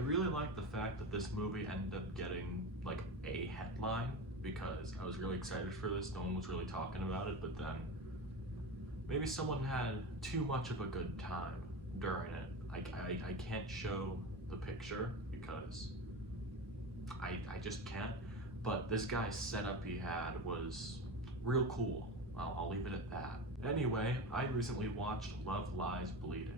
really like the fact that this movie ended up getting like a headline, because I was really excited for this. No one was really talking about it, but then maybe someone had too much of a good time during it. I can't show the picture because I just can't, but this guy's setup he had was real cool. I'll leave it at that. Anyway, I recently watched Love Lies Bleeding.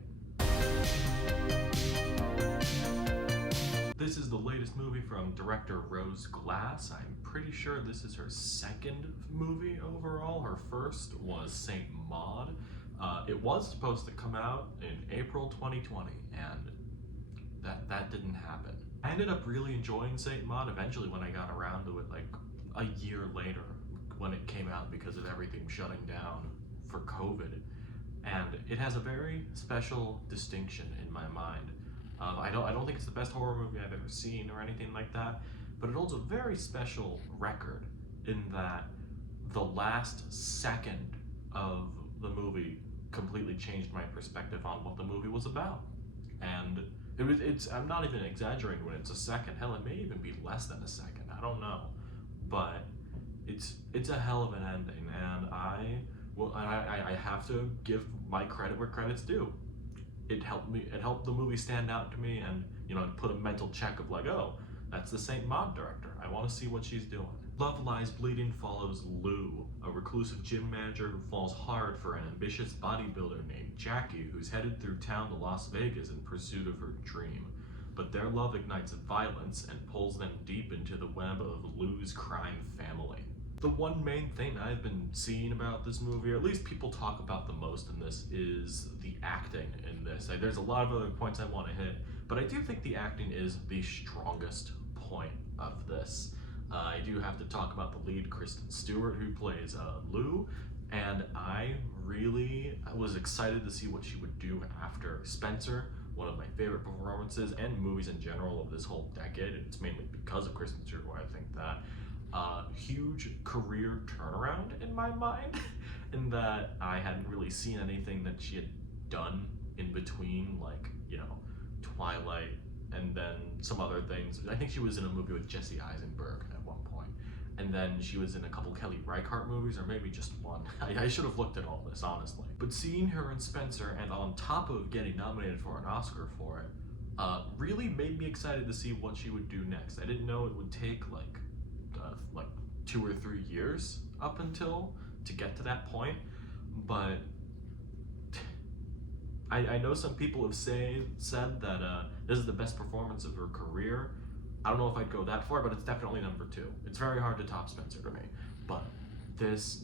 This is the latest movie from director Rose Glass. I'm pretty sure this is her second movie overall. Her first was Saint Maud. It was supposed to come out in April 2020, and that didn't happen. I ended up really enjoying Saint Maud eventually when I got around to it, like a year later when it came out because of everything shutting down for COVID. And it has a very special distinction in my mind. I don't think it's the best horror movie I've ever seen or anything like that, but it holds a very special record in that the last second of the movie completely changed my perspective on what the movie was about. And I'm not even exaggerating when it's a second. Hell, it may even be less than a second. I don't know, but it's a hell of an ending, and I have to give my credit where credit's due. It helped the movie stand out to me, and put a mental check of like, oh, that's the Saint Maud director. I want to see what she's doing. Love Lies Bleeding follows Lou, a reclusive gym manager who falls hard for an ambitious bodybuilder named Jackie, who's headed through town to Las Vegas in pursuit of her dream. But their love ignites violence and pulls them deep into the web of Lou's crime family. The one main thing I've been seeing about this movie, or at least people talk about the most in this, is the acting in this. There's a lot of other points I want to hit, but I do think the acting is the strongest point of this. I do have to talk about the lead, Kristen Stewart, who plays Lou, and I was excited to see what she would do after Spencer, one of my favorite performances and movies in general of this whole decade, and it's mainly because of Kristen Stewart why I think that. Huge career turnaround in my mind, in that I hadn't really seen anything that she had done in between, like, Twilight and then some other things. I think she was in a movie with Jesse Eisenberg at one point, and then she was in a couple Kelly Reichardt movies, or maybe just one. I should have looked at all this, honestly. But seeing her in Spencer, and on top of getting nominated for an Oscar for it, really made me excited to see what she would do next. I didn't know it would take like 2 or 3 years up until to get to that point, but I know some people have said that this is the best performance of her career. I don't know if I'd go that far, but it's definitely number 2. It's very hard to top Spencer to me, but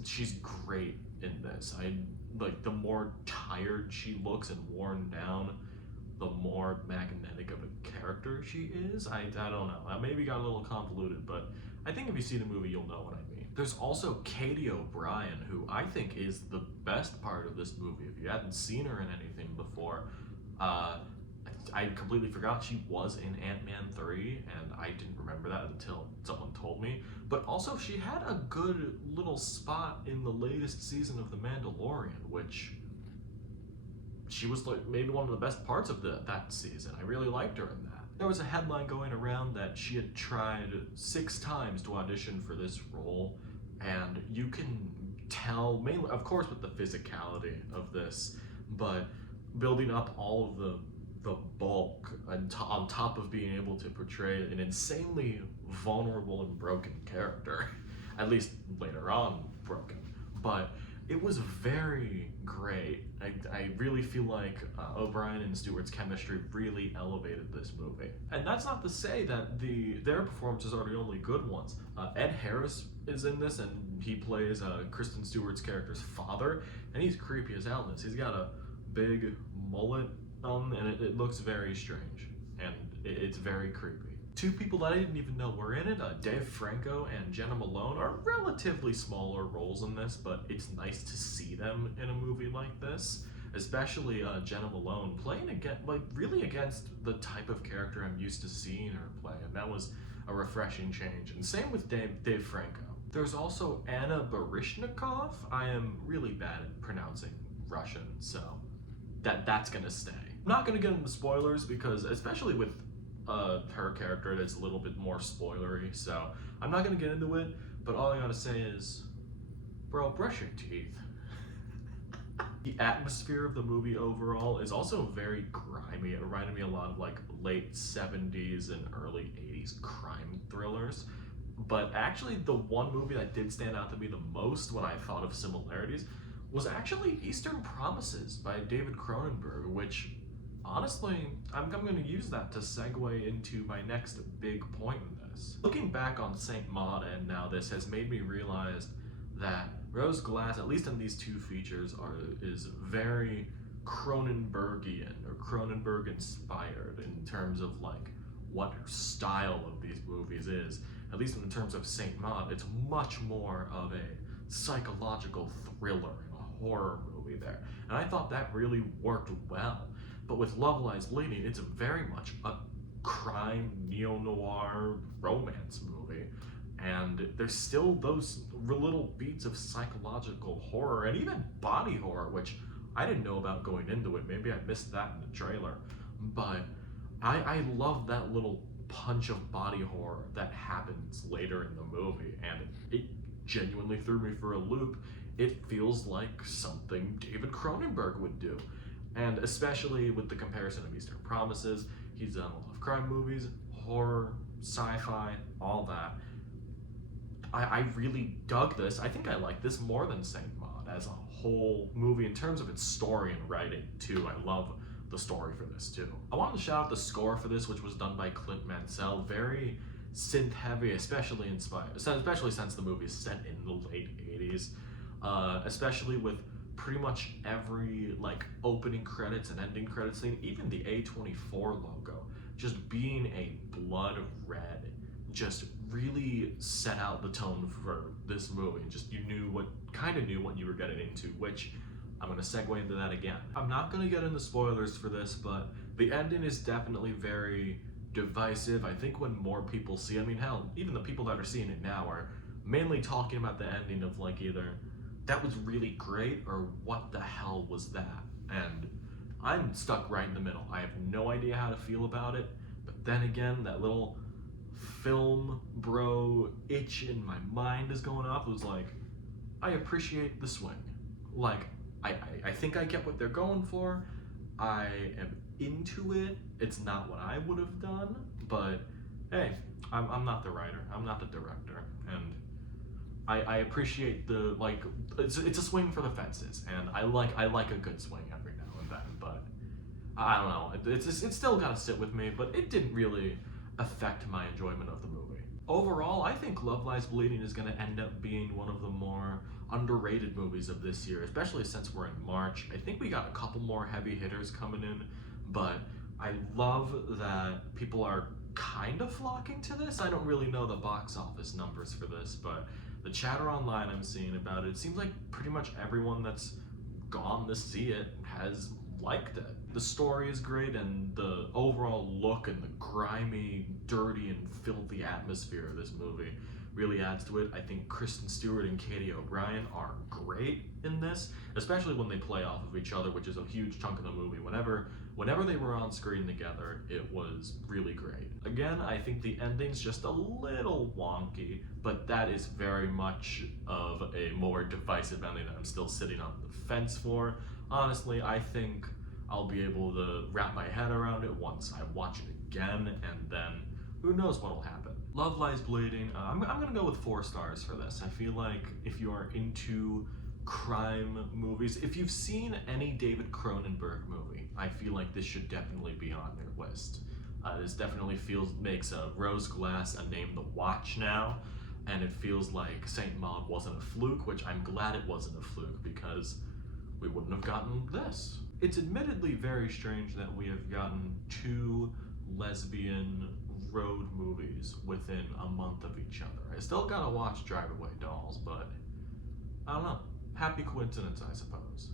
she's great in this. The more tired she looks and worn down, the more magnetic of a character she is. I don't know. I maybe got a little convoluted, but I think if you see the movie, you'll know what I mean. There's also Katy O'Brien, who I think is the best part of this movie. If you hadn't seen her in anything before, I completely forgot she was in Ant-Man 3, and I didn't remember that until someone told me. But also, she had a good little spot in the latest season of The Mandalorian, which she was like maybe one of the best parts of that season. I really liked her in that. There was a headline going around that she had tried 6 times to audition for this role, and you can tell, mainly, of course, with the physicality of this, but building up all of the bulk on top of being able to portray an insanely vulnerable and broken character, at least later on broken, but it was very great. I really feel like O'Brien and Stewart's chemistry really elevated this movie. And that's not to say that their performances are the only good ones. Ed Harris is in this, and he plays Kristen Stewart's character's father, and he's creepy as hell in this. He's got a big mullet, and it looks very strange, and it's very creepy. 2 people that I didn't even know were in it, Dave Franco and Jena Malone, are relatively smaller roles in this, but it's nice to see them in a movie like this, especially Jena Malone playing against the type of character I'm used to seeing her play, and that was a refreshing change. And same with Dave Franco. There's also Anna Baryshnikov. I am really bad at pronouncing Russian, so that's gonna stay. I'm not gonna get into spoilers because, especially with her character that's a little bit more spoilery, so I'm not gonna get into it, but all I gotta say is, bro, brush your teeth. The atmosphere of the movie overall is also very grimy. It reminded me a lot of like late 70s and early 80s crime thrillers. But actually, the one movie that did stand out to me the most when I thought of similarities was actually Eastern Promises by David Cronenberg, which honestly, I'm going to use that to segue into my next big point in this. Looking back on Saint Maud and now this has made me realize that Rose Glass, at least in these two features, is very Cronenbergian or Cronenberg inspired in terms of like what style of these movies is. At least in terms of Saint Maud, it's much more of a psychological thriller and a horror movie there. And I thought that really worked well. But with Love Lies Bleeding, it's very much a crime, neo-noir romance movie. And there's still those little beats of psychological horror and even body horror, which I didn't know about going into it. Maybe I missed that in the trailer. But I love that little punch of body horror that happens later in the movie, and it genuinely threw me for a loop. It feels like something David Cronenberg would do. And especially with the comparison of Eastern Promises, he's done a lot of crime movies, horror, sci-fi, all that. I really dug this. I think I like this more than Saint Maud as a whole movie in terms of its story and writing too. I love the story for this too. I wanted to shout out the score for this, which was done by Clint Mansell. Very synth heavy, especially since the movie is set in the late 80s. Especially with pretty much every like opening credits and ending credits scene, even the A24 logo, just being a blood red, just really set out the tone for this movie. Just you kind of knew what you were getting into, which I'm gonna segue into that again. I'm not gonna get into spoilers for this, but the ending is definitely very divisive. I think when more people see, I mean, hell, even the people that are seeing it now are mainly talking about the ending of like either that was really great or what the hell was that? And I'm stuck right in the middle. I have no idea how to feel about it, but then again, that little film bro itch in my mind is going off. It was like, I appreciate the swing. Like, I think I get what they're going for. I am into it. It's not what I would have done, but hey, I'm not the writer. I'm not the director, and I appreciate the like. It's a swing for the fences, and I like a good swing every now and then. But I don't know. It's still gotta sit with me, but it didn't really affect my enjoyment of the movie. Overall, I think Love Lies Bleeding is going to end up being one of the more underrated movies of this year, especially since we're in March. I think we got a couple more heavy hitters coming in, but I love that people are kind of flocking to this. I don't really know the box office numbers for this, but the chatter online I'm seeing about it, it seems like pretty much everyone that's gone to see it has liked it. The story is great, and the overall look and the grimy, dirty, and filthy atmosphere of this movie really adds to it. I think Kristen Stewart and Katy O'Brien are great in this, especially when they play off of each other, which is a huge chunk of the movie. Whenever they were on screen together, it was really great. Again, I think the ending's just a little wonky, but that is very much of a more divisive ending that I'm still sitting on the fence for. Honestly, I think I'll be able to wrap my head around it once I watch it again, and then who knows what'll happen. Love Lies Bleeding, I'm gonna go with 4 stars for this. I feel like if you are into crime movies, if you've seen any David Cronenberg movie, I feel like this should definitely be on your list. This definitely makes Rose Glass a name to watch now, and it feels like Saint Maud wasn't a fluke, which I'm glad it wasn't a fluke, because we wouldn't have gotten this. It's admittedly very strange that we have gotten 2 lesbian road movies within a month of each other. I still gotta watch Drive Away Dolls, but I don't know. Happy coincidence, I suppose.